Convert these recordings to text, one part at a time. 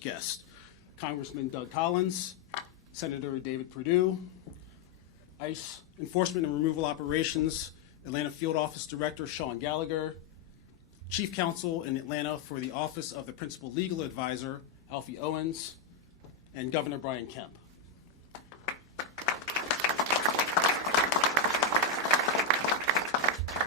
guest, Congressman Doug Collins, Senator David Perdue, ICE Enforcement and Removal Operations, Atlanta Field Office Director Sean Gallagher, Chief Counsel in Atlanta for the Office of the Principal Legal Advisor, Alfie Owens, and Governor Brian Kemp.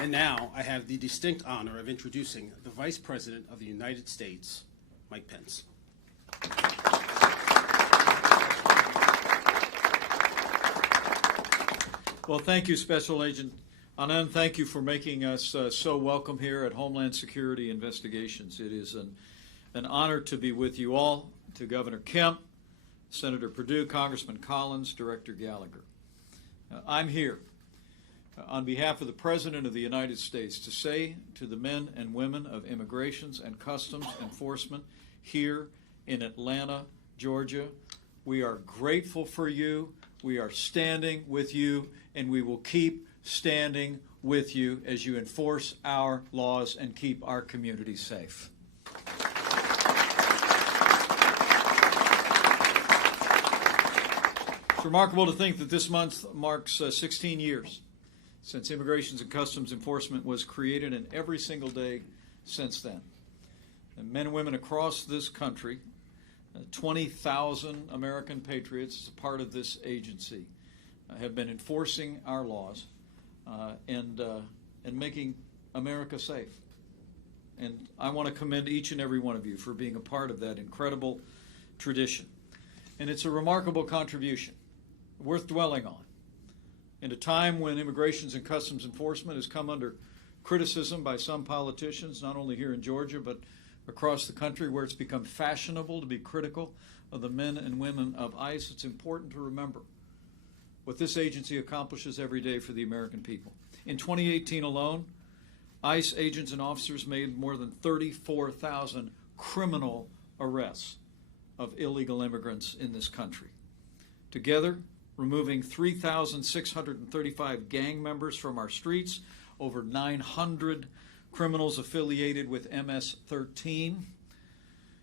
And now I have the distinct honor of introducing the Vice President of the United States, Mike Pence. Well, thank you, Special Agent Anand. Thank you for making us so welcome here at Homeland Security Investigations. It is an honor to be with you all, to Governor Kemp, Senator Perdue, Congressman Collins, Director Gallagher. I'm here on behalf of the President of the United States to say to the men and women of Immigrations and Customs Enforcement here in Atlanta, Georgia, we are grateful for you, we are standing with you, and we will keep standing with you as you enforce our laws and keep our communities safe. It's remarkable to think that this month marks 16 years since Immigrations and Customs Enforcement was created, and every single day since then. And men and women across this country, 20,000 American patriots as a part of this agency, have been enforcing our laws and making America safe. And I want to commend each and every one of you for being a part of that incredible tradition. And it's a remarkable contribution, worth dwelling on. In a time when Immigrations and Customs Enforcement has come under criticism by some politicians, not only here in Georgia, but across the country, where it's become fashionable to be critical of the men and women of ICE, it's important to remember what this agency accomplishes every day for the American people. In 2018 alone, ICE agents and officers made more than 34,000 criminal arrests of illegal immigrants in this country. Together, removing 3,635 gang members from our streets, over 900 criminals affiliated with MS-13.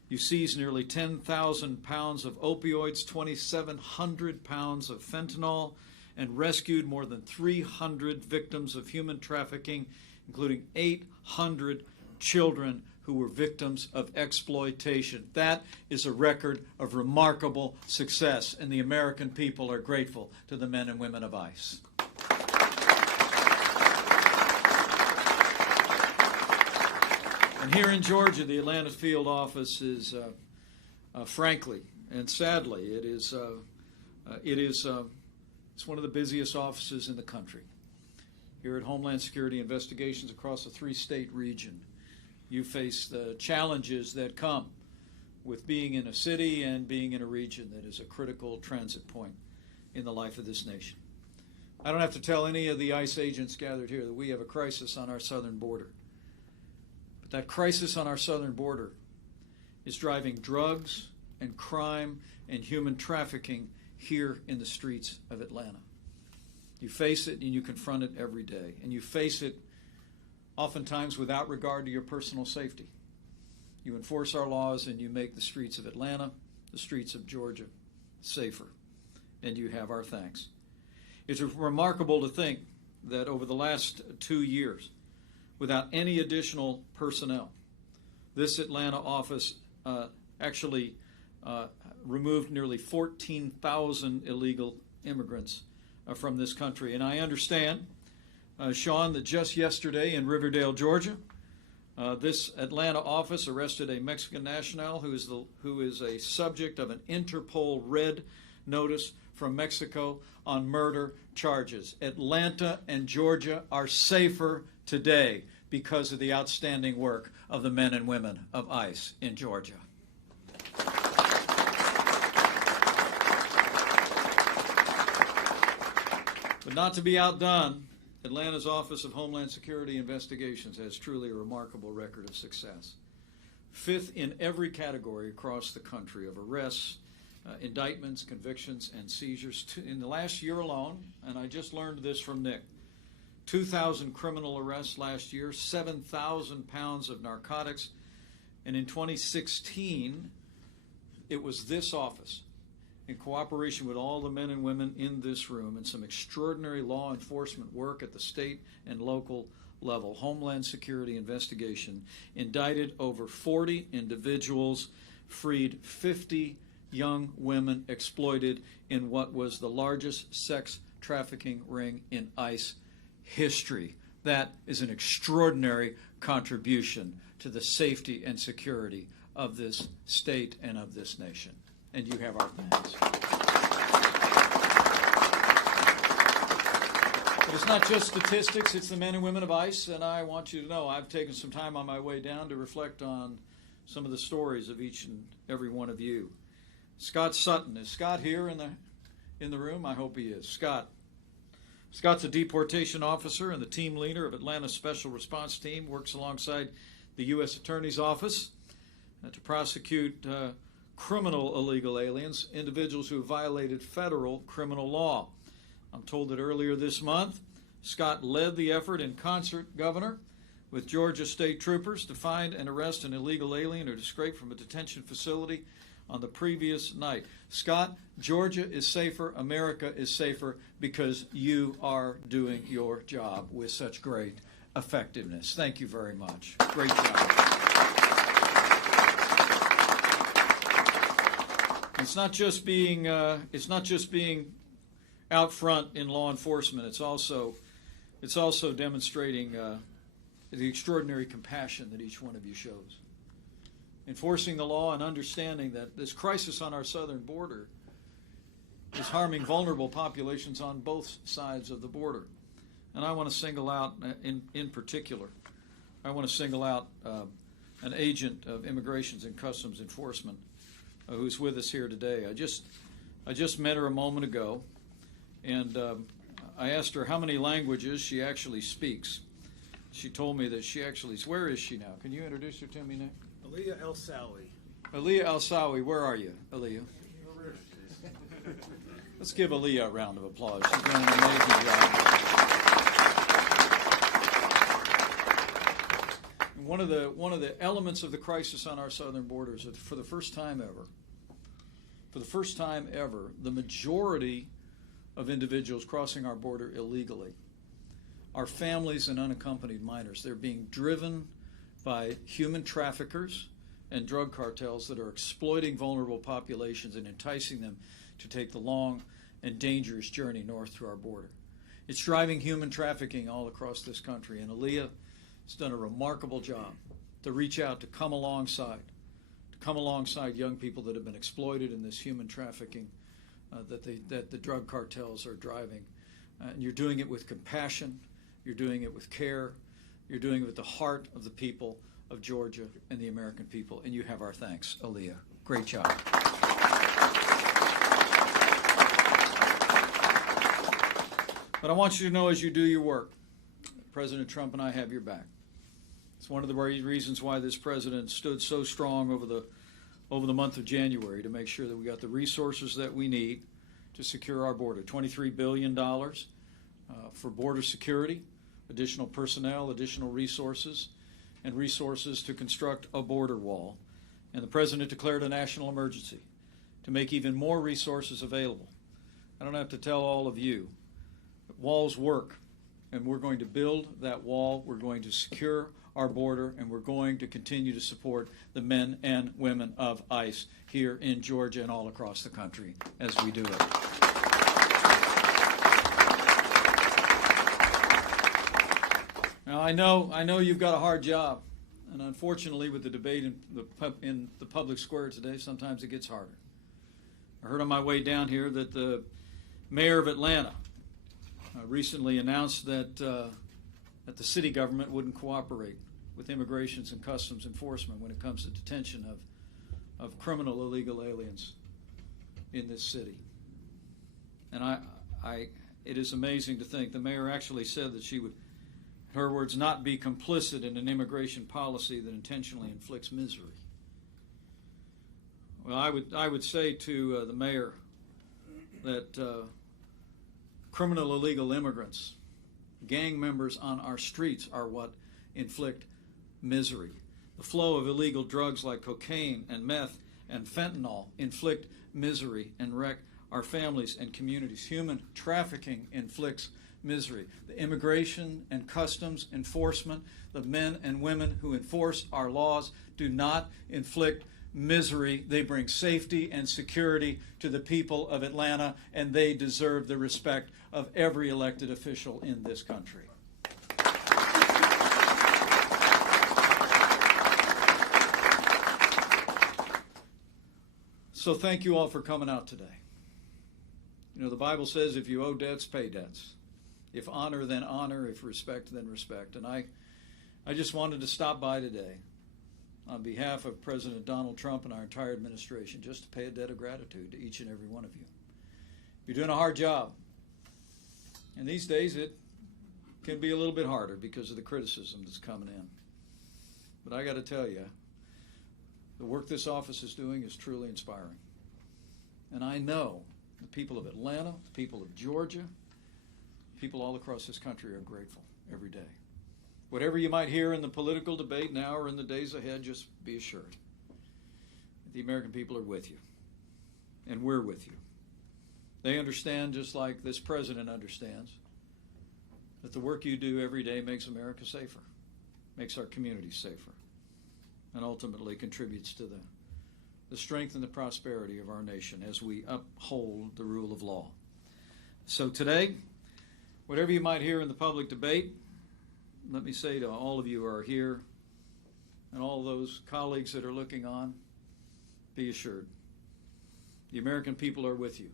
You seized nearly 10,000 pounds of opioids, 2,700 pounds of fentanyl, and rescued more than 300 victims of human trafficking, including 800 children who were victims of exploitation. That is a record of remarkable success, and the American people are grateful to the men and women of ICE. And here in Georgia, the Atlanta field office is, frankly and sadly, it's one of the busiest offices in the country. Here at Homeland Security Investigations across a 3-state region, you face the challenges that come with being in a city and being in a region that is a critical transit point in the life of this nation. I don't have to tell any of the ICE agents gathered here that we have a crisis on our southern border. But that crisis on our southern border is driving drugs and crime and human trafficking here in the streets of Atlanta. You face it and you confront it every day. And you face it oftentimes without regard to your personal safety. You enforce our laws and you make the streets of Atlanta, the streets of Georgia, safer. And you have our thanks. It's remarkable to think that over the last 2 years, without any additional personnel, this Atlanta office actually removed nearly 14,000 illegal immigrants from this country. And I understand, Sean, that just yesterday in Riverdale, Georgia, this Atlanta office arrested a Mexican national who is a subject of an Interpol red notice from Mexico on murder charges. Atlanta and Georgia are safer today because of the outstanding work of the men and women of ICE in Georgia. But not to be outdone, Atlanta's Office of Homeland Security Investigations has truly a remarkable record of success. 5th in every category across the country of arrests, indictments, convictions, and seizures. In the last year alone, and I just learned this from Nick, 2,000 criminal arrests last year, 7,000 pounds of narcotics, and in 2016, it was this office, in cooperation with all the men and women in this room and some extraordinary law enforcement work at the state and local level, Homeland Security investigation, indicted over 40 individuals, freed 50 young women exploited in what was the largest sex trafficking ring in ICE history. That is an extraordinary contribution to the safety and security of this state and of this nation. And you have our thanks. But it's not just statistics, it's the men and women of ICE, and I want you to know I've taken some time on my way down to reflect on some of the stories of each and every one of you. Scott Sutton. Is Scott here in the room? I hope he is. Scott's a deportation officer and the team leader of Atlanta's Special Response Team, works alongside the U.S. Attorney's Office to prosecute criminal illegal aliens, individuals who have violated federal criminal law. I'm told that earlier this month, Scott led the effort in concert, Governor, with Georgia state troopers to find and arrest an illegal alien who escaped from a detention facility on the previous night. Scott, Georgia is safer, America is safer because you are doing your job with such great effectiveness. Thank you very much. Great job. It's not just being out front in law enforcement. It's also demonstrating the extraordinary compassion that each one of you shows. Enforcing the law and understanding that this crisis on our southern border is harming vulnerable populations on both sides of the border. And I want to single out, in particular, an agent of Immigrations and Customs Enforcement who's with us here today. I just met her a moment ago, and I asked her how many languages she actually speaks. She told me that she actually, where is she now? Can you introduce her to me now? Aliyah El Sawi. Aliyah El Sawi, where are you, Aliyah? Let's give Aliyah a round of applause. She's doing an amazing job. And one of the elements of the crisis on our southern borders is for the first time ever, the majority of individuals crossing our border illegally are families and unaccompanied minors. They're being driven by human traffickers and drug cartels that are exploiting vulnerable populations and enticing them to take the long and dangerous journey north through our border. It's driving human trafficking all across this country, and Aliyah has done a remarkable job to reach out, to come alongside young people that have been exploited in this human trafficking that the drug cartels are driving. And you're doing it with compassion, you're doing it with care, you're doing it with the heart of the people of Georgia and the American people, and you have our thanks, Aliyah. Great job. But I want you to know as you do your work, President Trump and I have your back. It's one of the reasons why this president stood so strong over the month of January to make sure that we got the resources that we need to secure our border. $23 billion for border security, additional personnel, additional resources, and resources to construct a border wall. And the president declared a national emergency to make even more resources available. I don't have to tell all of you that walls work, and we're going to build that wall. We're going to secure our border, and we're going to continue to support the men and women of ICE here in Georgia and all across the country as we do it. Now, I know you've got a hard job, and unfortunately with the debate in the public square today, sometimes it gets harder. I heard on my way down here that the mayor of Atlanta recently announced that the city government wouldn't cooperate with Immigrations and Customs Enforcement when it comes to detention of criminal illegal aliens in this city. And it is amazing to think the mayor actually said that she would, in her words, not be complicit in an immigration policy that intentionally inflicts misery. Well, I would say to the mayor that criminal illegal immigrants, gang members on our streets are what inflict misery. The flow of illegal drugs like cocaine and meth and fentanyl inflict misery and wreck our families and communities. Human trafficking inflicts misery. The immigration and customs enforcement, the men and women who enforce our laws, do not inflict misery. They bring safety and security to the people of Atlanta, and they deserve the respect of every elected official in this country. So thank you all for coming out today. You know, the Bible says if you owe debts, pay debts. If honor, then honor. If respect, then respect. And I just wanted to stop by today on behalf of President Donald Trump and our entire administration just to pay a debt of gratitude to each and every one of you. You're doing a hard job. And these days it can be a little bit harder because of the criticism that's coming in. But I got to tell you, the work this office is doing is truly inspiring. And I know the people of Atlanta, the people of Georgia, people all across this country are grateful every day. Whatever you might hear in the political debate now or in the days ahead, just be assured that the American people are with you. And we're with you. They understand, just like this president understands, that the work you do every day makes America safer, makes our communities safer, and ultimately contributes to the strength and the prosperity of our nation as we uphold the rule of law. So today, whatever you might hear in the public debate, let me say to all of you who are here and all those colleagues that are looking on, be assured, the American people are with you.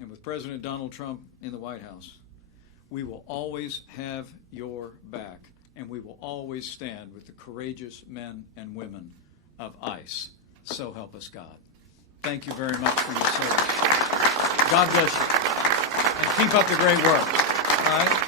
And with President Donald Trump in the White House, we will always have your back, and we will always stand with the courageous men and women of ICE. So help us God. Thank you very much for your service. God bless you. And keep up the great work. All right?